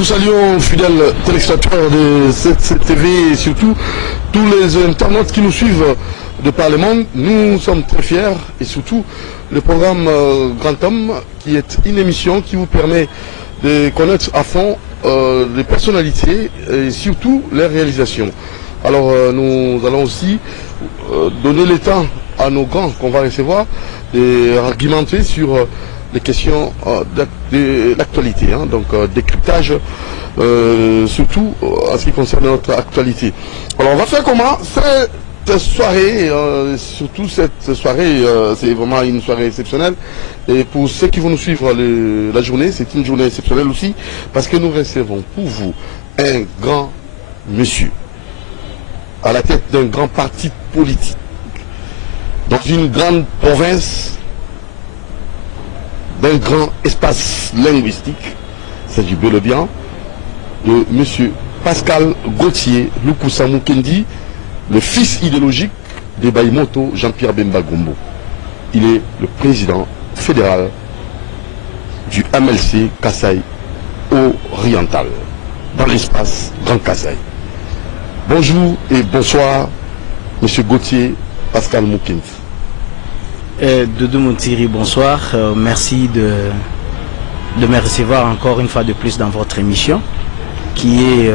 vous saluons, fidèles téléspectateurs de CCTV et surtout tous les internautes qui nous suivent de par le monde. Nous sommes très fiers et surtout le programme Grand Homme qui est une émission qui vous permet de connaître à fond les personnalités et surtout les réalisations. Alors nous allons aussi donner le temps à nos grands qu'on va recevoir et argumenter sur les questions de l'actualité, donc décryptage surtout en ce qui concerne notre actualité. Alors on va faire comment? Cette soirée, surtout cette soirée, c'est vraiment une soirée exceptionnelle. Et pour ceux qui vont nous suivre la journée, c'est une journée exceptionnelle aussi, parce que nous recevons pour vous un grand monsieur à la tête d'un grand parti politique, dans une grande province, d'un grand espace linguistique, c'est du bel et bien, de M. Pascal Gauthier Lukusa Mukendi, le fils idéologique de Baïmoto Jean-Pierre Bemba Gombo. Il est le président fédéral du MLC Kasaï Oriental, dans l'espace Grand Kasaï. Bonjour et bonsoir, M. Gauthier Pascal Mukendi. Doudou Moutiri, bonsoir. Merci de me recevoir encore une fois de plus dans votre émission, qui est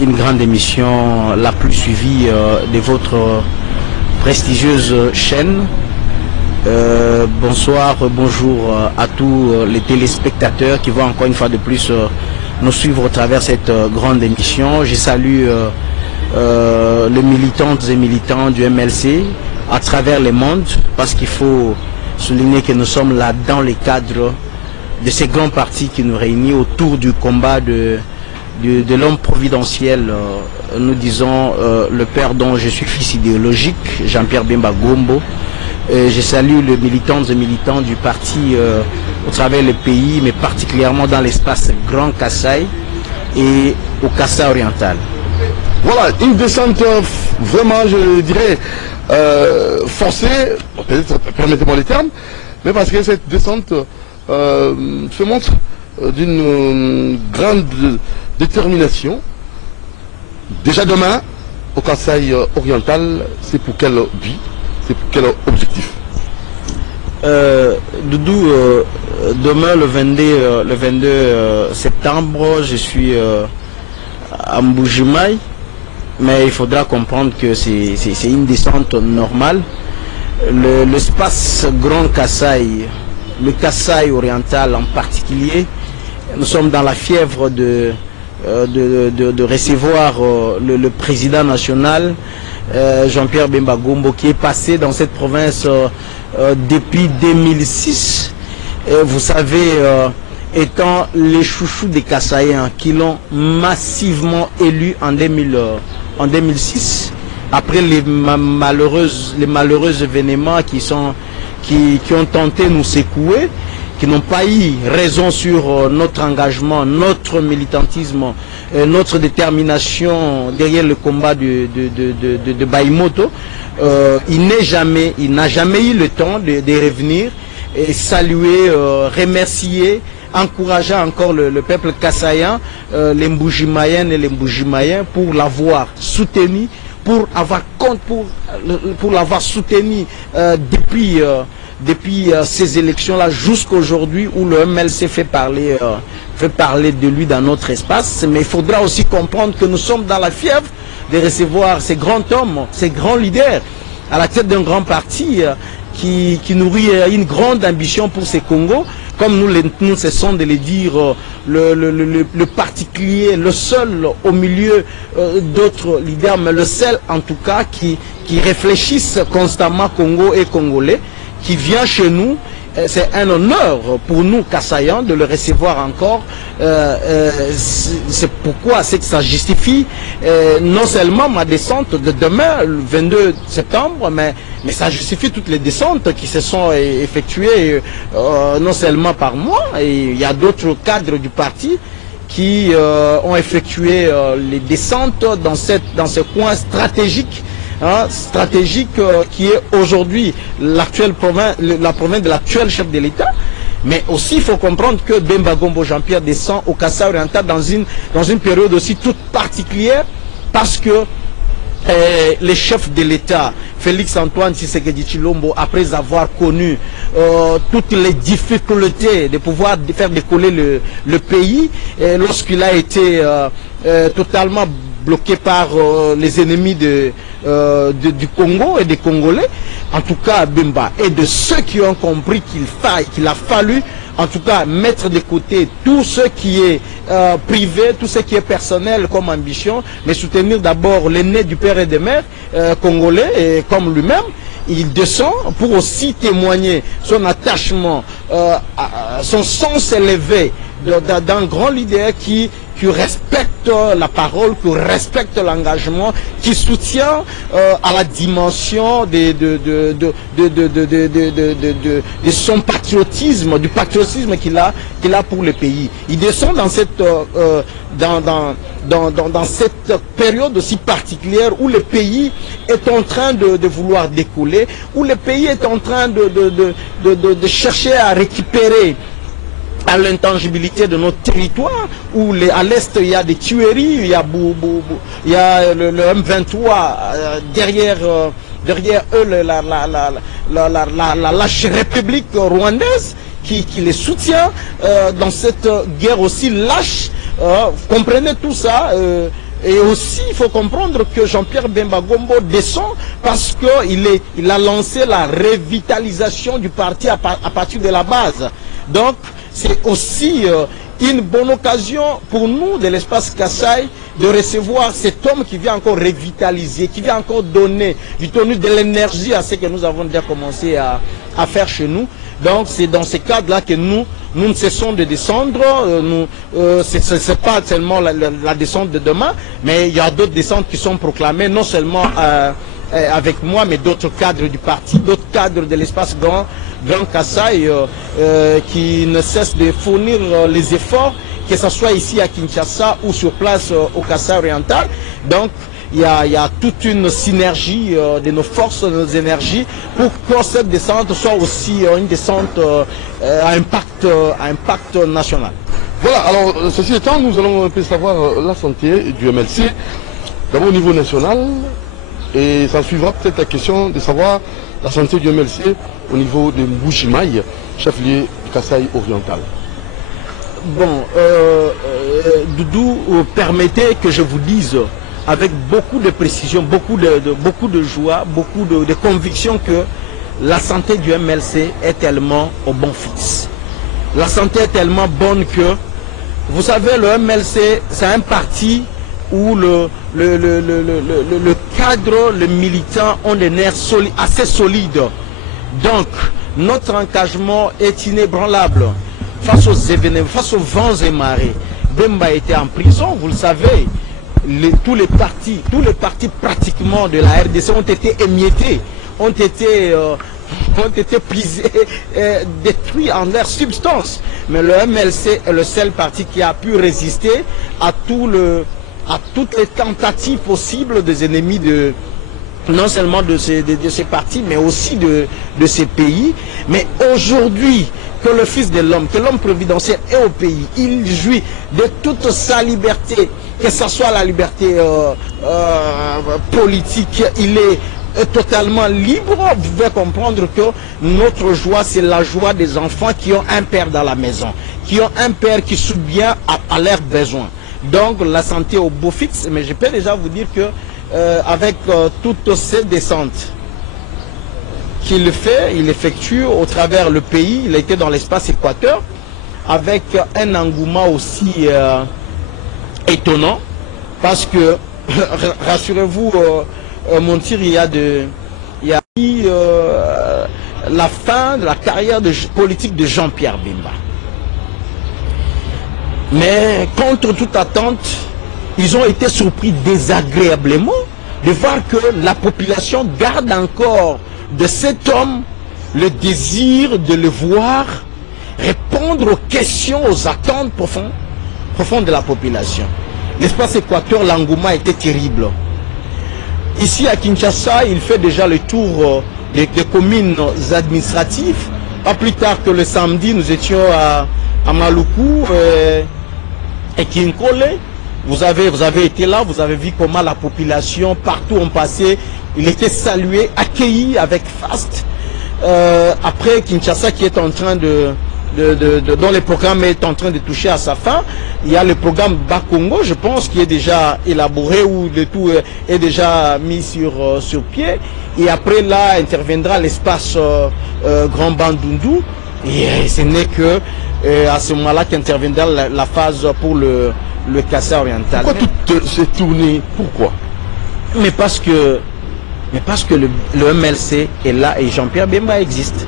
une grande émission la plus suivie de votre prestigieuse chaîne. Bonsoir, bonjour à tous les téléspectateurs qui vont encore une fois de plus nous suivre au travers de cette grande émission. Je salue les militantes et militants du MLC à travers le monde, parce qu'il faut souligner que nous sommes là dans le cadre de ces grands partis qui nous réunissent autour du combat de l'homme providentiel, nous disons le père dont je suis fils idéologique, Jean-Pierre Bemba Gombo. Je salue les militantes et militants du parti au travers le pays, mais particulièrement dans l'espace Grand Kasaï et au Kasaï oriental. Voilà, une descente vraiment, je dirais, forcée, peut-être, permettez-moi les termes, mais parce que cette descente se montre d'une grande détermination. Déjà demain, au Kasaï oriental, c'est pour quel but, c'est pour quel objectif? Doudou, demain le 22 septembre, je suis à Mbujimaï. Mais il faudra comprendre que c'est une descente normale. L'espace Grand Kasaï, le Kasaï oriental en particulier, nous sommes dans la fièvre de recevoir le président national, Jean-Pierre Bemba Gombo, qui est passé dans cette province depuis 2006. Vous savez, étant les chouchous des Kasaïens qui l'ont massivement élu en 2006, après les malheureux événements qui ont tenté de nous secouer, qui n'ont pas eu raison sur notre engagement, notre militantisme, notre détermination derrière le combat de Baïmoto, il n'a jamais eu le temps de revenir et saluer, remercier, encourager encore le peuple kassaïen, les Mbujimayennes et les Mbujimayens, pour l'avoir soutenu, pour l'avoir soutenu depuis ces élections-là jusqu'à aujourd'hui, où le MLC fait parler de lui dans notre espace. Mais il faudra aussi comprendre que nous sommes dans la fièvre de recevoir ces grands hommes, ces grands leaders à la tête d'un grand parti qui nourrit une grande ambition pour ces Congos. Comme nous cessons de le dire, le particulier, le seul au milieu d'autres leaders, mais le seul en tout cas qui réfléchissent constamment Congo et Congolais, qui vient chez nous. C'est un honneur pour nous, Kassaïens, de le recevoir encore. C'est pourquoi c'est que ça justifie non seulement ma descente de demain, le 22 septembre, mais ça justifie toutes les descentes qui se sont effectuées non seulement par moi, et il y a d'autres cadres du parti qui ont effectué les descentes dans ce coin stratégique. Stratégique qui est aujourd'hui la province de l'actuel chef de l'État, Mais aussi, il faut comprendre que Bemba Gombo Jean-Pierre descend au Kassai oriental dans une période aussi toute particulière, parce que les chefs de l'État, Félix Antoine Tshisekedi Tshilombo, après avoir connu toutes les difficultés de pouvoir faire décoller le pays, lorsqu'il a été totalement bloqué par les ennemis du Congo et des Congolais, en tout cas Bemba, et de ceux qui ont compris qu'il a fallu en tout cas mettre de côté tout ce qui est privé, tout ce qui est personnel comme ambition, mais soutenir d'abord l'aîné du père et des mères congolais, et comme lui-même, il descend pour aussi témoigner son attachement, son sens élevé d'un grand leader qui respecte la parole, qui respecte l'engagement, qui soutient à la dimension de son patriotisme, du patriotisme qu'il a pour le pays. Il descend dans cette dans cette période aussi particulière où le pays est en train de vouloir décoller, où le pays est en train de chercher à récupérer à l'intangibilité de notre territoire, où à l'est il y a des tueries, il y a le M23 derrière eux, la lâche république rwandaise qui les soutient dans cette guerre aussi lâche. Comprenez tout ça. Et aussi, il faut comprendre que Jean-Pierre Bemba Gombo descend parce qu'il a lancé la revitalisation du parti à partir de la base. Donc, c'est aussi une bonne occasion pour nous de l'espace Kassai de recevoir cet homme qui vient encore revitaliser, qui vient encore donner du tonus de l'énergie à ce que nous avons déjà commencé à faire chez nous. Donc c'est dans ce cadre-là que nous ne cessons de descendre. Ce n'est pas seulement la descente de demain, mais il y a d'autres descentes qui sont proclamées, non seulement avec moi, mais d'autres cadres du parti, d'autres cadres de l'espace Grand Kassai qui ne cessent de fournir les efforts, que ce soit ici à Kinshasa ou sur place au Kassai oriental. Donc il y a toute une synergie de nos forces, de nos énergies, pour que cette descente soit aussi une descente à impact national. Voilà, alors ceci étant, nous allons un peu savoir la santé du MLC, d'abord au niveau national, et ça suivra peut-être la question de savoir la santé du MLC au niveau de Mbujimaï, chef-lieu du Kassai oriental. Bon, Doudou, permettez que je vous dise avec beaucoup de précision, beaucoup de joie, beaucoup de conviction que la santé du MLC est tellement au bon fixe. La santé est tellement bonne que, vous savez, le MLC, c'est un parti où le cadre, le militant ont des nerfs assez solides. Donc, notre engagement est inébranlable face aux événements, face aux vents et marées. Bemba était en prison, vous le savez. Tous les partis pratiquement de la RDC ont été émiettés, ont été brisés, détruits en leur substance. Mais le MLC est le seul parti qui a pu résister à toutes les tentatives possibles des ennemis non seulement de ces partis, mais aussi de ces pays. Mais aujourd'hui, que le Fils de l'homme, que l'homme providentiel est au pays, il jouit de toute sa liberté, que ce soit la liberté politique, il est totalement libre. Vous devez comprendre que notre joie, c'est la joie des enfants qui ont un père dans la maison, qui ont un père qui subvient à leurs besoins. Donc la santé au beau fixe, mais je peux déjà vous dire que avec toutes ces descentes qu'il fait, il effectue au travers le pays, il a été dans l'espace Équateur, avec un engouement aussi étonnant, parce que, rassurez-vous, Montir, il y a eu la fin de la carrière politique de Jean-Pierre Bemba. Mais contre toute attente, ils ont été surpris désagréablement de voir que la population garde encore de cet homme le désir de le voir répondre aux questions, aux attentes profondes de la population. L'espace Équateur, l'engouement était terrible. Ici à Kinshasa, il fait déjà le tour des communes administratives Pas plus tard que le samedi, nous étions à Maluku et Kinkole. Vous avez été là, vous avez vu comment la population, partout on passait, il était salué, accueilli avec faste. Après Kinshasa qui est en train dont le programme est en train de toucher à sa fin, il y a le programme Bakongo, je pense, qui est déjà élaboré ou le tout est déjà mis sur pied. Et après là interviendra l'espace Grand Bandundu. Et ce n'est que à ce moment-là qu'interviendra la phase pour le Kassai oriental. Pourquoi toutes ces tournées? Pourquoi? Mais parce que le MLC est là et Jean-Pierre Bemba existe.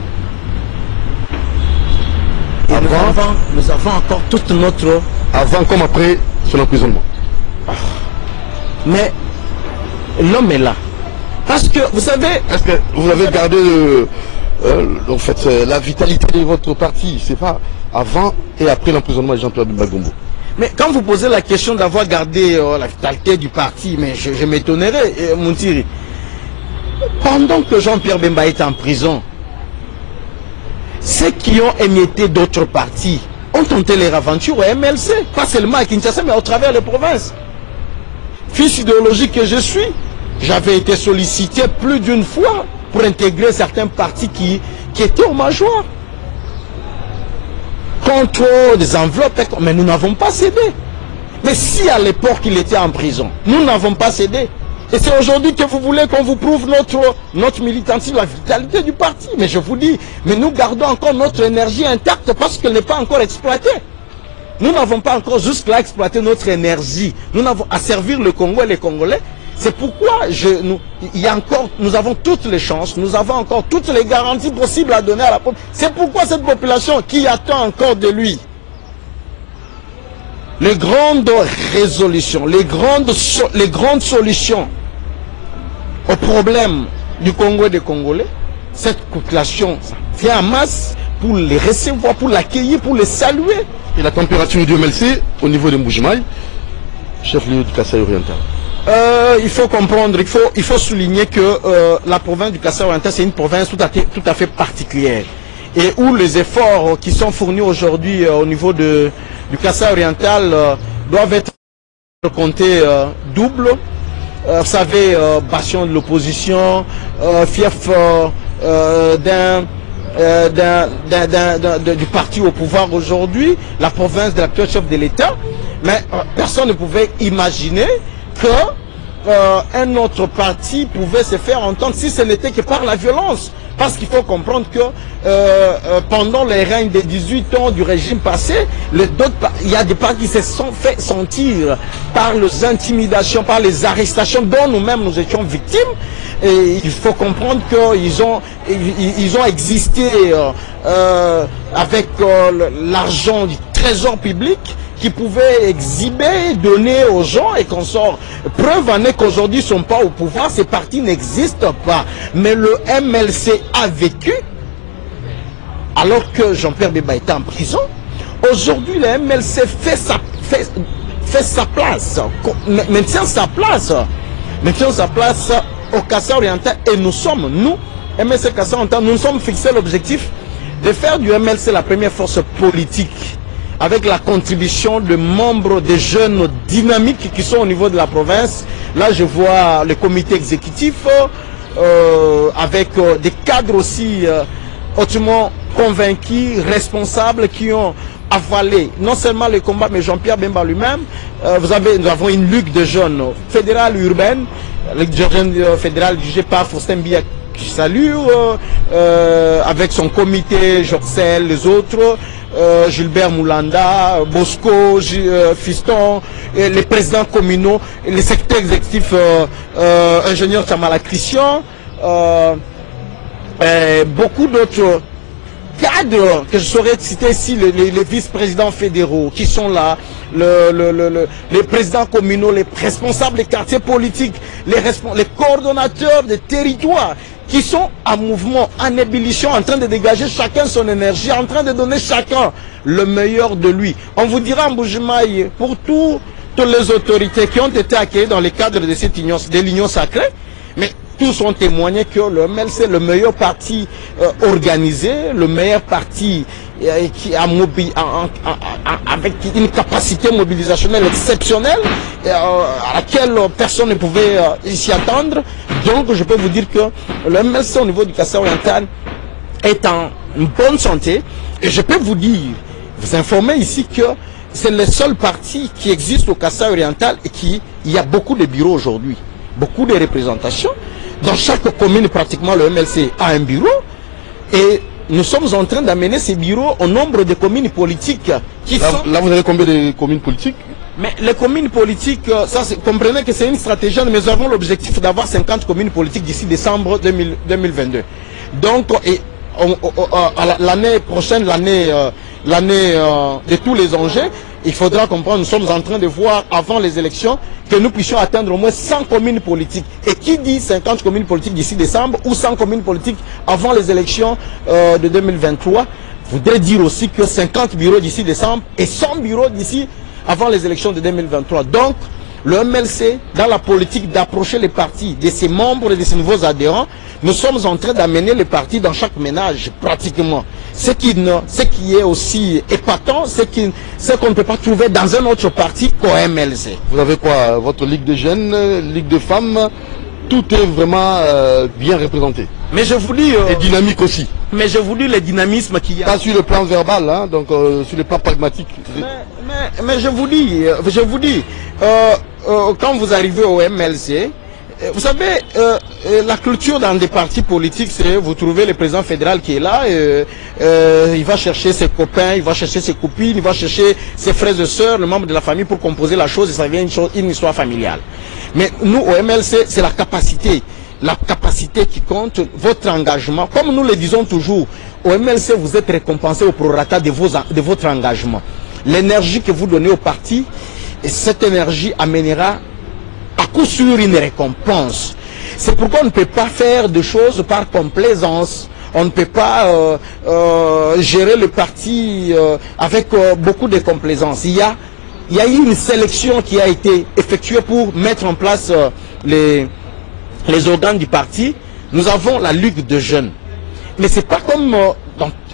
Et nous avons encore toute notre... Avant comme après son emprisonnement. Mais l'homme est là. Parce que, vous savez... Est-ce que vous avez gardé en fait, la vitalité de votre parti? C'est pas avant et après l'emprisonnement de Jean-Pierre Bemba Gombo. Mais quand vous posez la question d'avoir gardé la vitalité du parti, mais je m'étonnerais, Moutiri. Pendant que Jean-Pierre Bemba est en prison, ceux qui ont émietté d'autres partis ont tenté leur aventure au MLC, pas seulement à Kinshasa, mais au travers des provinces. Fils idéologique que je suis, j'avais été sollicité plus d'une fois pour intégrer certains partis qui étaient au major. Contre des enveloppes, mais nous n'avons pas cédé. Mais si à l'époque il était en prison, nous n'avons pas cédé. Et c'est aujourd'hui que vous voulez qu'on vous prouve notre militantisme, la vitalité du parti. Mais je vous dis, mais nous gardons encore notre énergie intacte parce qu'elle n'est pas encore exploitée. Nous n'avons pas encore jusque-là exploité notre énergie. Nous n'avons à servir le Congo et les Congolais. C'est pourquoi nous avons toutes les chances, nous avons encore toutes les garanties possibles à donner à la population. C'est pourquoi cette population qui attend encore de lui les grandes résolutions, les grandes solutions aux problèmes du Congo et des Congolais, cette population vient en masse pour les recevoir, pour l'accueillir, pour les saluer. Et la température du MLC au niveau de Mbujimaï, chef-lieu du Kassai oriental? Il faut comprendre, il faut souligner que la province du Kassai oriental, c'est une province tout à fait particulière. Et où les efforts qui sont fournis aujourd'hui au niveau du Kassai oriental doivent être comptés double. Vous savez, bastion de l'opposition, fief du parti au pouvoir aujourd'hui, la province de l'actuel chef de l'État. Mais personne ne pouvait imaginer que un autre parti pouvait se faire entendre si ce n'était que par la violence. Parce qu'il faut comprendre que pendant les règnes des 18 ans du régime passé, il y a des partis qui se sont fait sentir par les intimidations, par les arrestations dont nous-mêmes nous étions victimes. Et il faut comprendre qu'ils ont existé avec l'argent du trésor public qui pouvait exhiber, donner aux gens et qu'on sort. Preuve en est qu'aujourd'hui ils ne sont pas au pouvoir, ces partis n'existent pas. Mais le MLC a vécu, alors que Jean-Pierre Bemba était en prison. Aujourd'hui, le MLC fait sa place, maintient sa place au Kassai oriental. Et nous sommes, nous, MLC Kassai oriental, nous nous sommes fixés l'objectif de faire du MLC la première force politique, avec la contribution de membres, des jeunes dynamiques qui sont au niveau de la province. Là, je vois le comité exécutif avec des cadres aussi hautement convaincus, responsables, qui ont avalé non seulement le combat, mais Jean-Pierre Bemba lui-même. Nous avons une lutte de jeunes fédérale urbaine, le jeune fédéral dirigé par Faustin Biya, qui salue, avec son comité, Jorcel, les autres, Gilbert Moulanda, Bosco, Fiston, les présidents communaux, les secrétaires exécutifs, ingénieur Chamala Christian, beaucoup d'autres cadres que je saurais citer ici, les vice-présidents fédéraux qui sont là, les présidents communaux, les responsables des quartiers politiques, les coordonnateurs des territoires qui sont en mouvement, en ébullition, en train de dégager chacun son énergie, en train de donner chacun le meilleur de lui. On vous dira en Mbujimaï, pour toutes les autorités qui ont été accueillies dans le cadre de cette union, de l'union sacrée, mais tous ont témoigné que le MLC c'est le meilleur parti organisé, le meilleur parti qui a avec une capacité mobilisationnelle exceptionnelle à laquelle personne ne pouvait s'y attendre. Donc je peux vous dire que le MLC au niveau du Kasaï oriental est en bonne santé, et je peux vous dire, vous informer ici que c'est le seul parti qui existe au Kasaï oriental et il y a beaucoup de bureaux aujourd'hui, beaucoup de représentations. Dans chaque commune, pratiquement, le MLC a un bureau, et nous sommes en train d'amener ces bureaux au nombre de communes politiques qui sont... Là, vous avez combien de communes politiques? Mais les communes politiques, ça, comprenez que c'est une stratégie, mais nous avons l'objectif d'avoir 50 communes politiques d'ici décembre 2022. Donc, l'année prochaine, l'année de tous les enjeux, il faudra comprendre, nous sommes en train de voir avant les élections que nous puissions atteindre au moins 100 communes politiques. Et qui dit 50 communes politiques d'ici décembre ou 100 communes politiques avant les élections de 2023 voudrait dire aussi que 50 bureaux d'ici décembre et 100 bureaux d'ici avant les élections de 2023. Donc, le MLC, dans la politique d'approcher les partis de ses membres et de ses nouveaux adhérents, nous sommes en train d'amener les partis dans chaque ménage, pratiquement. Ce qui est aussi épatant, c'est qu'on ne peut pas trouver dans un autre parti qu'au MLC. Vous avez quoi? Votre Ligue des jeunes, Ligue de femmes, tout est vraiment bien représenté. Mais je vous dis... et dynamique aussi. Mais je vous dis le dynamisme qu'il y a. Pas sur le plan verbal, hein, donc sur le plan pragmatique. Mais je vous dis, quand vous arrivez au MLC, vous savez, la culture dans des partis politiques, c'est vous trouvez le président fédéral qui est là, il va chercher ses copains, il va chercher ses copines, il va chercher ses frères et sœurs, les membres de la famille pour composer la chose, et ça devient une histoire familiale. Mais nous, au MLC, c'est la capacité qui compte, votre engagement. Comme nous le disons toujours, au MLC, vous êtes récompensé au prorata de votre engagement. L'énergie que vous donnez au parti, et cette énergie amènera à coup sûr une récompense. C'est pourquoi on ne peut pas faire des choses par complaisance. On ne peut pas gérer le parti avec beaucoup de complaisance. Il y a eu une sélection qui a été effectuée pour mettre en place les organes du parti. Nous avons la Ligue de jeunes. Mais c'est pas comme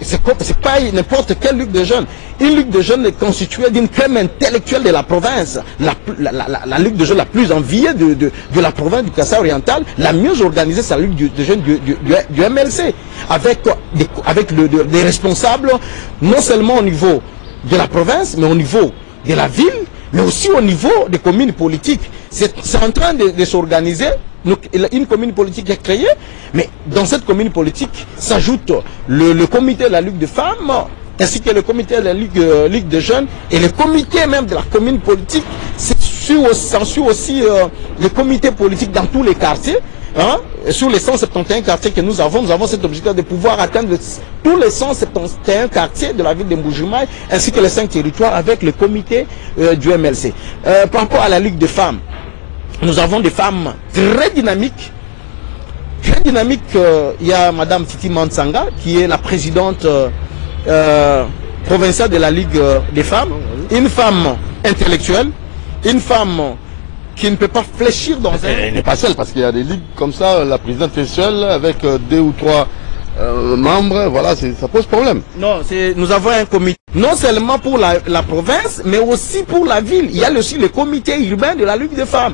c'est pas n'importe quelle Ligue de jeunes. Une Ligue de jeunes est constituée d'une crème intellectuelle de la province. La Ligue de jeunes la plus enviée de la province du Kasaï oriental, la mieux organisée, c'est la Ligue de jeunes du MLC. Avec des responsables, non seulement au niveau de la province, mais au niveau de la ville, mais aussi au niveau des communes politiques. C'est en train de s'organiser. Une commune politique est créée, mais dans cette commune politique s'ajoute le comité de la Ligue de femmes, ainsi que le comité de la Ligue de jeunes, et le comité même de la commune politique. S'en suit aussi le comité politique dans tous les quartiers. Hein? Sur les 171 quartiers que nous avons cet objectif de pouvoir atteindre tous les 171 quartiers de la ville de Mbuji-Mayi, ainsi que les 5 territoires avec le comité du MLC. Par rapport à la Ligue de femmes, nous avons des femmes très dynamiques. Très dynamiques. Il y a Madame Titi Mansanga, qui est la présidente provinciale de la Ligue des femmes. Une femme intellectuelle, une femme qui ne peut pas fléchir dans un... Elle n'est pas seule, parce qu'il y a des ligues comme ça, la présidente est seule, avec 2 ou 3 membres, voilà, ça pose problème. Non, nous avons un comité, non seulement pour la province, mais aussi pour la ville. Il y a aussi le comité urbain de la Ligue des femmes.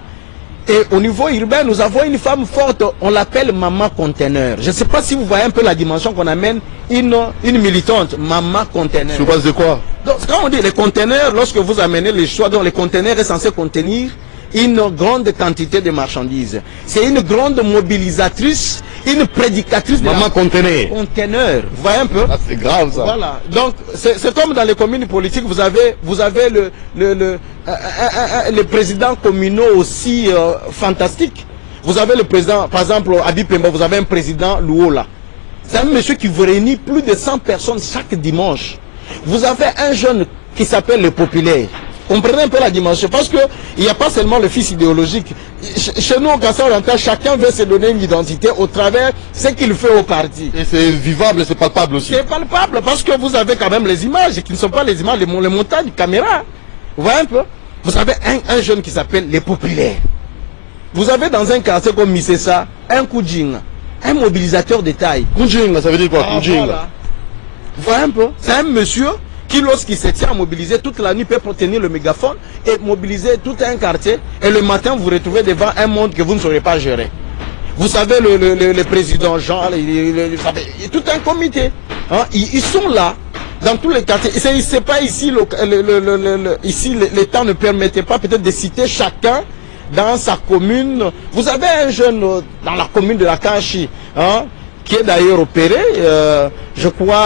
Et au niveau urbain, nous avons une femme forte, on l'appelle Maman Conteneur. Je ne sais pas si vous voyez un peu la dimension qu'on amène une militante, Maman Conteneur. Sur base de quoi? Donc, quand on dit les conteneurs, lorsque vous amenez les choix, donc les conteneurs est censé contenir une grande quantité de marchandises. C'est une grande mobilisatrice, une prédicatrice de Maman Conteneur. Conteneur. Vous voyez un peu? Ah, c'est grave ça. Voilà. Donc c'est comme dans les communes politiques, vous avez les présidents communaux aussi fantastiques. Vous avez le président, par exemple, à Bipemba, vous avez un président Louola. C'est un monsieur qui vous réunit plus de 100 personnes chaque dimanche. Vous avez un jeune qui s'appelle le Populaire. Comprenez un peu la dimension, parce qu'il n'y a pas seulement le fils idéologique. Chez nous, au Kasaï oriental, chacun veut se donner une identité au travers de ce qu'il fait au parti. Et c'est vivable, c'est palpable aussi. C'est palpable, parce que vous avez quand même les images, qui ne sont pas les images, les montages de caméra. Vous voyez un peu? Vous avez un jeune qui s'appelle les Populaires. Vous avez dans un quartier comme Misesa, un Koudjinga, un mobilisateur de taille. Koudjinga, ça veut dire quoi, Koudjinga? Voilà. Vous voyez un peu? C'est un monsieur qui, lorsqu'il se tient à mobiliser toute la nuit, peut tenir le mégaphone et mobiliser tout un quartier. Et le matin, vous vous retrouvez devant un monde que vous ne saurez pas gérer. Vous savez, le président Jean, tout un comité. Hein, ils sont là, dans tous les quartiers. C'est pas ici, ici l'État ne permettait pas peut-être de citer chacun dans sa commune. Vous avez un jeune dans la commune de la Kanchi, hein, qui est d'ailleurs opéré, je crois,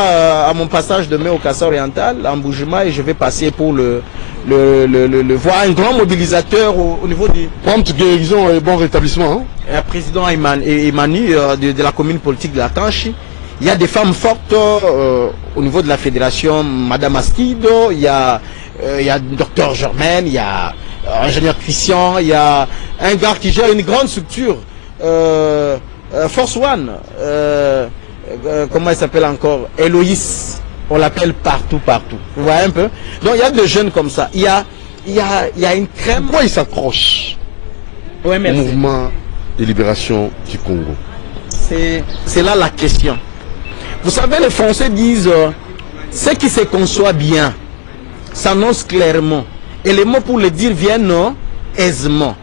à mon passage demain au Kassa Oriental, en Boujima, et je vais passer pour le voir, un grand mobilisateur au niveau du... Prompte guérison et bon rétablissement. Hein? Président Imani de la commune politique de la Kanchi. Il y a des femmes fortes au niveau de la fédération, Madame Askido, il y a Dr Germaine, il y a ingénieur Christian, il y a un gars qui gère une grande structure, Force One, comment il s'appelle encore, Héloïse, on l'appelle partout. Vous voyez un peu? Donc il y a des jeunes comme ça. Il y a une crème. Pourquoi ils s'accrochent au mouvement de libération du Congo? C'est là la question. Vous savez, les Français disent ce qui se conçoit bien s'annonce clairement. Et les mots pour le dire viennent aisément.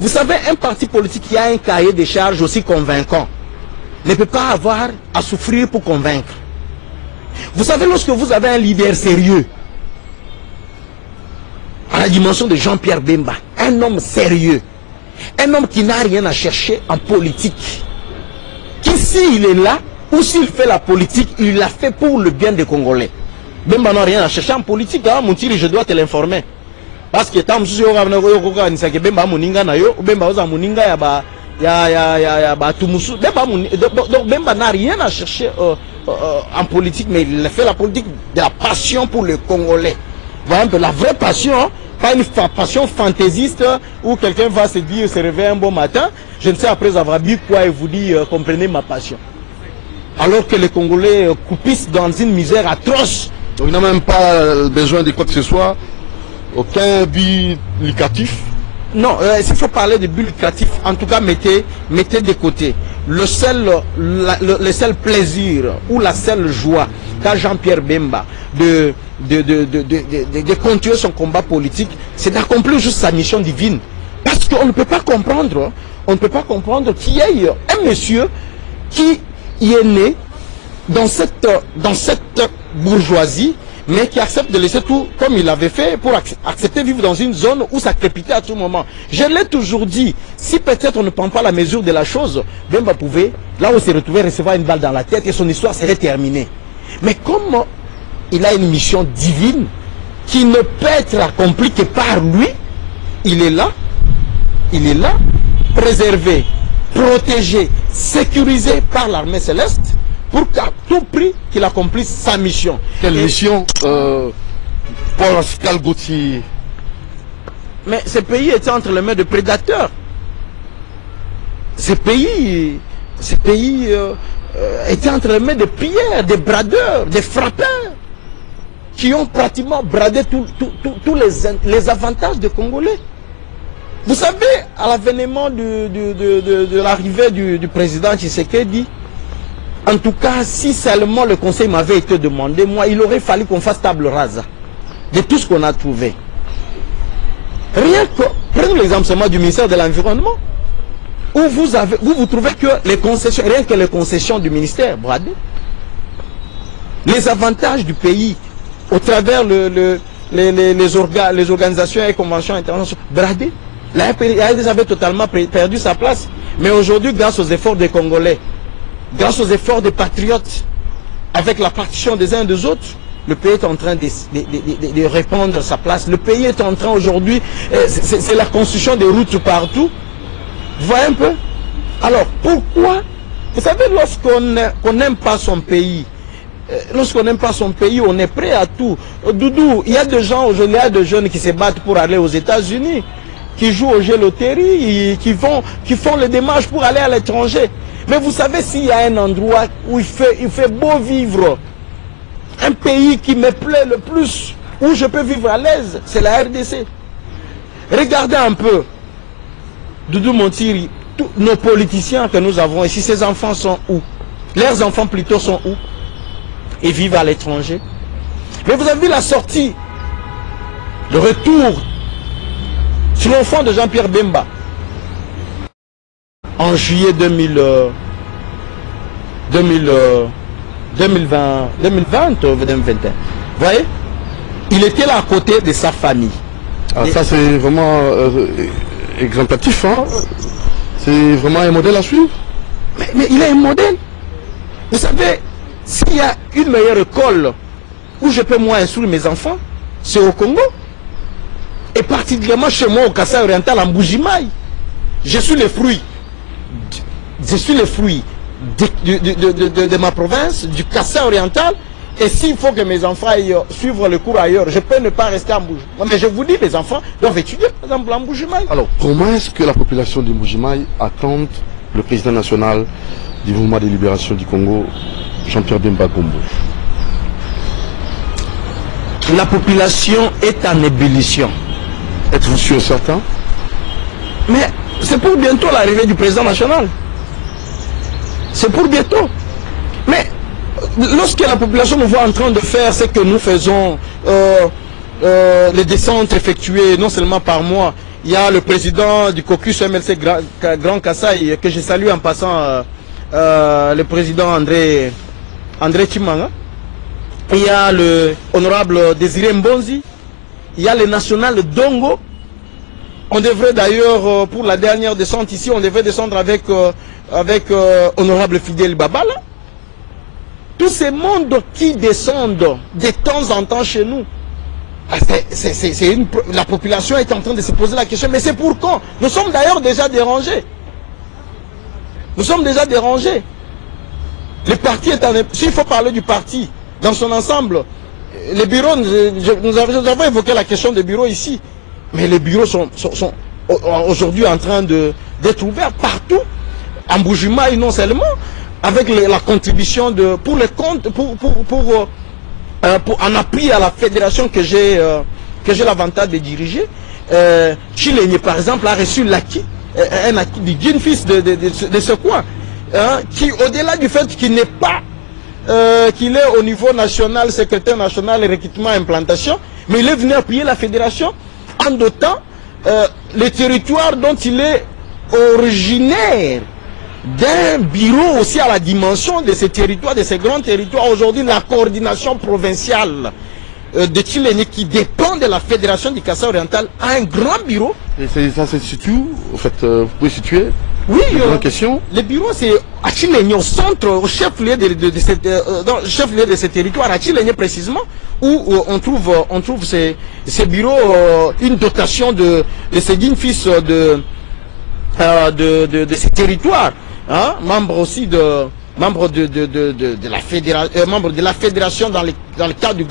Vous savez, un parti politique qui a un cahier de charges aussi convaincant ne peut pas avoir à souffrir pour convaincre. Vous savez, lorsque vous avez un leader sérieux, à la dimension de Jean-Pierre Bemba, un homme sérieux, un homme qui n'a rien à chercher en politique, qui s'il est là, ou s'il fait la politique, il l'a fait pour le bien des Congolais. Bemba n'a rien à chercher en politique, hein, mon tir, je dois te l'informer. Parce que tant que Bemba Moninga na yo, Bemba oza Moninga ya ba Tumusu. Donc Bemba n'a rien à chercher en politique, mais il fait la politique de la passion pour le Congolais. Voilà un peu la vraie passion, hein? Pas une passion fantaisiste où quelqu'un va se dire, se réveiller un bon matin, je ne sais après avoir bu quoi et vous dire, comprenez ma passion. Alors que les Congolais coupissent dans une misère atroce. Donc il n'a même pas besoin de quoi que ce soit, aucun but lucratif. Non, s'il faut parler de but lucratif, en tout cas mettez de côté. Le seul plaisir ou la seule joie qu'a Jean-Pierre Bemba de continuer son combat politique, c'est d'accomplir juste sa mission divine. Parce qu'on ne peut pas comprendre, qu'il y ait un monsieur qui est né dans cette bourgeoisie, mais qui accepte de laisser tout comme il avait fait pour accepter de vivre dans une zone où ça crépitait à tout moment. Je l'ai toujours dit, si peut-être on ne prend pas la mesure de la chose, Bemba pouvait, là où il s'est retrouvé, recevoir une balle dans la tête et son histoire serait terminée. Mais comme il a une mission divine qui ne peut être accomplie que par lui, il est là, préservé, protégé, sécurisé par l'armée céleste, pour qu'à tout prix qu'il accomplisse sa mission. Quelle mission Pascal Gauthier? Mais ce pays était entre les mains de prédateurs. Ce pays était entre les mains de pilleurs, des bradeurs, des frappeurs, qui ont pratiquement bradé tous les avantages des Congolais. Vous savez, à l'avènement de l'arrivée du président Tshisekedi, en tout cas, si seulement le conseil m'avait été demandé, moi, il aurait fallu qu'on fasse table rase de tout ce qu'on a trouvé. Rien que, prenez l'exemple seulement du ministère de l'Environnement, où vous trouvez que les concessions, rien que les concessions du ministère, bradé, les avantages du pays, au travers les organisations et conventions internationales, bradé, la RDC avait totalement perdu sa place. Mais aujourd'hui, grâce aux efforts des Congolais, grâce aux efforts des patriotes, avec la partition des uns et des autres, le pays est en train de répandre sa place. Le pays est en train aujourd'hui, c'est la construction des routes partout. Vous voyez un peu? Alors, pourquoi? Vous savez, lorsqu'on n'aime pas son pays, on est prêt à tout. Doudou, il y a des gens aujourd'hui, il y a des jeunes qui se battent pour aller aux États-Unis, qui jouent au jeu loterie, qui font les démarches pour aller à l'étranger. Mais vous savez, s'il y a un endroit où il fait beau vivre, un pays qui me plaît le plus, où je peux vivre à l'aise, c'est la RDC. Regardez un peu. Doudou Montiri, tous nos politiciens que nous avons ici, ces enfants sont où? Leurs enfants plutôt sont où? Ils vivent à l'étranger. Mais vous avez vu la sortie, le retour sur l'enfant de Jean-Pierre Bemba en juillet 2020, 2021. Vous voyez? Il était là à côté de sa famille. Ah, ça c'est vraiment exemplatif, hein? C'est vraiment un modèle à suivre. Mais il est un modèle. Vous savez, s'il y a une meilleure école où je peux moi instruire mes enfants, c'est au Congo. Et particulièrement chez moi au Kasaï oriental, en Bujimaï. Je suis le fruit. Je suis le fruit de ma province, du Kasaï oriental. Et s'il faut que mes enfants aillent suivre le cours ailleurs, je peux ne pas rester en Bujimaï. Mais je vous dis, les enfants doivent étudier, par exemple, en Bujimaï. Alors, comment est-ce que la population de Bujimaï attend le président national du mouvement de libération du Congo, Jean-Pierre Bemba Gombo? La population est en ébullition. Êtes-vous sûr certain? Mais c'est pour bientôt l'arrivée du président national. C'est pour bientôt. Mais lorsque la population nous voit en train de faire ce que nous faisons, les descentes effectuées non seulement par moi, il y a le président du caucus MLC Grand Kasaï, que je salue en passant, le président André Chimanga. Il y a le honorable Désiré Mbonzi. Il y a le national Dongo. On devrait d'ailleurs, pour la dernière descente ici, on devrait descendre avec honorable Fidel Babala. Tous ces mondes qui descendent de temps en temps chez nous, la population est en train de se poser la question, mais c'est pour quand? Nous sommes d'ailleurs déjà dérangés. Nous sommes déjà dérangés. Le parti est en... S'il faut parler du parti dans son ensemble, les bureaux, nous avons évoqué la question des bureaux ici, mais les bureaux sont aujourd'hui en train d'être ouverts partout, en Bujimaï non seulement, avec la contribution pour les comptes, en appui à la fédération que j'ai l'avantage de diriger. Chileni par exemple a reçu l'acquis, un acquis du jeune fils de ce coin, hein, qui au-delà du fait qu'il n'est pas qu'il est au niveau national, secrétaire national recrutement et implantation, mais il est venu appuyer la fédération en dotant le territoire dont il est originaire d'un bureau aussi à la dimension de ces territoires, de ces grands territoires. Aujourd'hui, la coordination provinciale de Chileni, qui dépend de la fédération du Kasaï oriental, a un grand bureau. Et ça se situe où? En fait, vous pouvez situer? Oui, question. Le bureau c'est à Chileni, au centre, au chef-lieu de ce territoire, à Chileni précisément, où on trouve ces bureaux, une dotation de ces dignes fils de ces territoires, hein, membre de la fédération dans le cadre du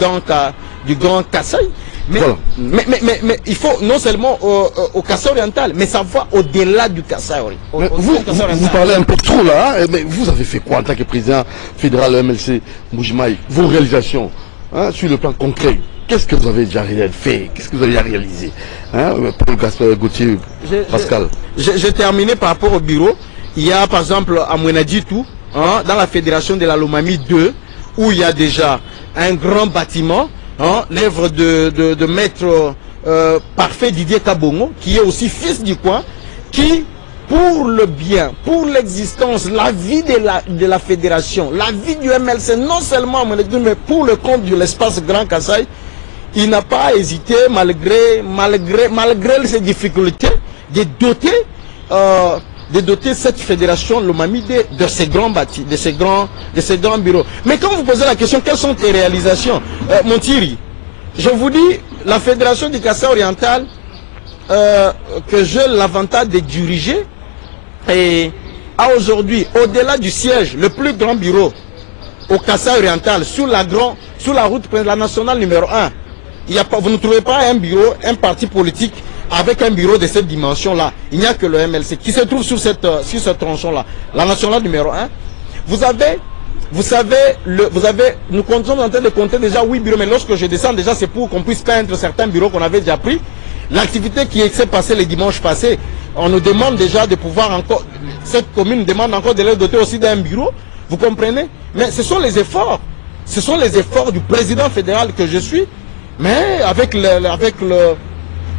Grand Kasaï. Mais, voilà. mais il faut non seulement au Kasaï oriental, mais ça va au-delà du Kasaï oriental. Vous parlez un peu trop là, hein, mais vous avez fait quoi en tant que président fédéral de MLC Bujimaï? Vos réalisations, hein, sur le plan concret, qu'est-ce que vous avez déjà fait? Qu'est-ce que vous avez réalisé, hein, Paul Gauthier, Pascal? J'ai terminé par rapport au bureau. Il y a par exemple à Mwenadjitou, hein, dans la fédération de la Lomami 2, où il y a déjà un grand bâtiment, hein, l'œuvre de maître parfait Didier Kabongo, qui est aussi fils du coin, qui, pour le bien, pour l'existence, la vie de la fédération, la vie du MLC, non seulement mais pour le compte de l'espace Grand Kasaï, il n'a pas hésité, malgré ses difficultés, de doter cette fédération Lomami de ces grands bâtis, de ces grands bureaux. Mais quand vous posez la question, quelles sont tes réalisations, Montiri, je vous dis, la fédération du Kasaï oriental, que j'ai l'avantage de diriger, et a aujourd'hui, au-delà du siège, le plus grand bureau au Kasaï oriental, sur la route, la nationale numéro 1, vous ne trouvez pas un bureau, un parti politique avec un bureau de cette dimension-là. Il n'y a que le MLC qui se trouve sur ce tronçon-là. La nationale numéro 1. Nous sommes en train de compter déjà 8 bureaux, mais lorsque je descends déjà, c'est pour qu'on puisse peindre certains bureaux qu'on avait déjà pris. L'activité qui s'est passée les dimanches passés, on nous demande déjà de pouvoir encore, cette commune demande encore de leur doter aussi d'un bureau, vous comprenez? Mais ce sont les efforts du président fédéral que je suis, mais avec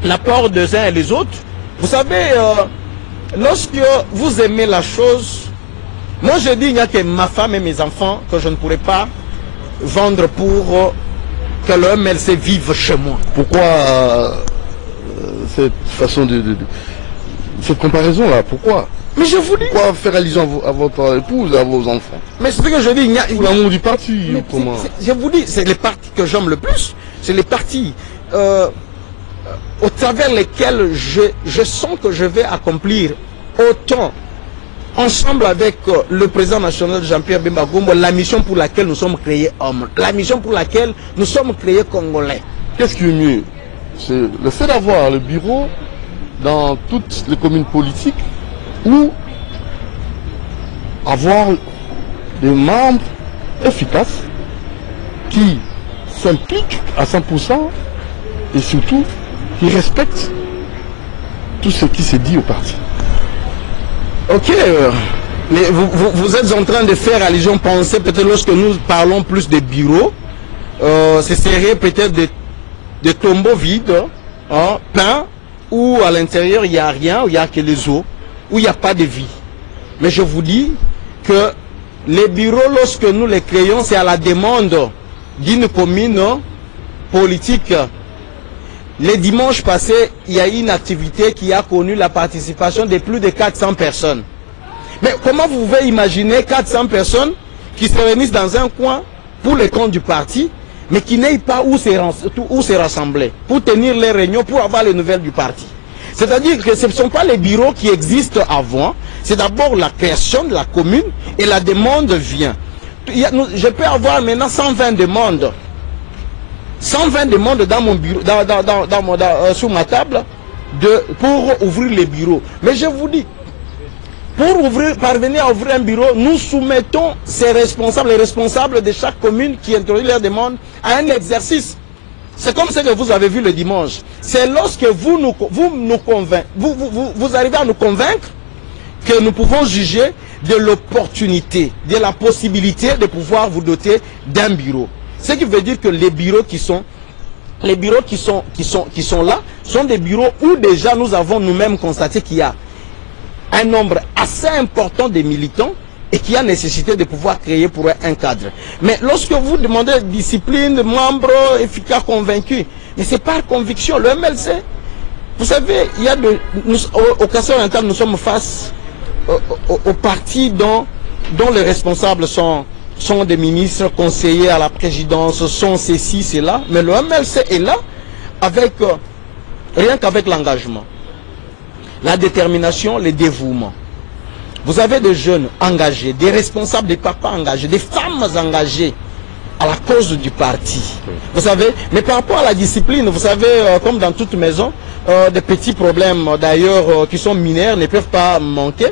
l'apport des uns et des autres. Vous savez, lorsque vous aimez la chose, moi je dis, il n'y a que ma femme et mes enfants que je ne pourrais pas vendre pour que le MLC vive chez moi. Pourquoi cette façon cette comparaison-là? Pourquoi? Mais je vous dis... Pourquoi faire allusion à votre épouse et à vos enfants? Mais c'est ce que je dis, il y a... L'amour du parti, comment? Je vous dis, c'est les partis que j'aime le plus. C'est les partis au travers lesquels je sens que je vais accomplir autant, ensemble avec le président national Jean-Pierre Bemba Gombo, la mission pour laquelle nous sommes créés hommes, la mission pour laquelle nous sommes créés congolais. Qu'est-ce qui est mieux? C'est le fait d'avoir le bureau dans toutes les communes politiques ou avoir des membres efficaces qui s'impliquent à 100% et surtout qui respectent tout ce qui s'est dit au parti. Ok, mais vous êtes en train de faire allusion, penser peut-être lorsque nous parlons plus de bureaux, ce serait peut-être des tombeaux vides, hein, peints, où à l'intérieur il n'y a rien, où il n'y a que les eaux, où il n'y a pas de vie. Mais je vous dis que les bureaux, lorsque nous les créons, c'est à la demande d'une commune politique. Les dimanches passés, il y a eu une activité qui a connu la participation de plus de 400 personnes. Mais comment vous pouvez imaginer 400 personnes qui se réunissent dans un coin pour les comptes du parti, mais qui n'aient pas où se rassembler, pour tenir les réunions, pour avoir les nouvelles du parti? C'est-à-dire que ce ne sont pas les bureaux qui existent avant, c'est d'abord la création de la commune et la demande vient. Je peux avoir maintenant 120 demandes. 120 demandes dans mon bureau, sur ma table, pour ouvrir les bureaux. Mais je vous dis, pour parvenir à ouvrir un bureau, nous soumettons les responsables de chaque commune qui introduisent leurs demandes à un exercice. C'est comme ce que vous avez vu le dimanche. C'est lorsque vous arrivez à nous convaincre que nous pouvons juger de l'opportunité, de la possibilité de pouvoir vous doter d'un bureau. Ce qui veut dire que les bureaux qui sont là sont des bureaux où déjà nous avons nous-mêmes constaté qu'il y a un nombre assez important de militants et qu'il y a nécessité de pouvoir créer pour eux un cadre. Mais lorsque vous demandez discipline, membres efficaces, convaincus, mais c'est par conviction. Le MLC, vous savez, il y a au Kassai Oriental, nous sommes face au parti dont les responsables sont des ministres, conseillers à la présidence, sont ceci, cela. Mais le MLC est là avec rien qu'avec l'engagement, la détermination, le dévouement. Vous avez des jeunes engagés, des responsables, des papas engagés, des femmes engagées à la cause du parti. Vous savez, mais par rapport à la discipline, vous savez, comme dans toute maison, des petits problèmes d'ailleurs qui sont mineurs ne peuvent pas manquer.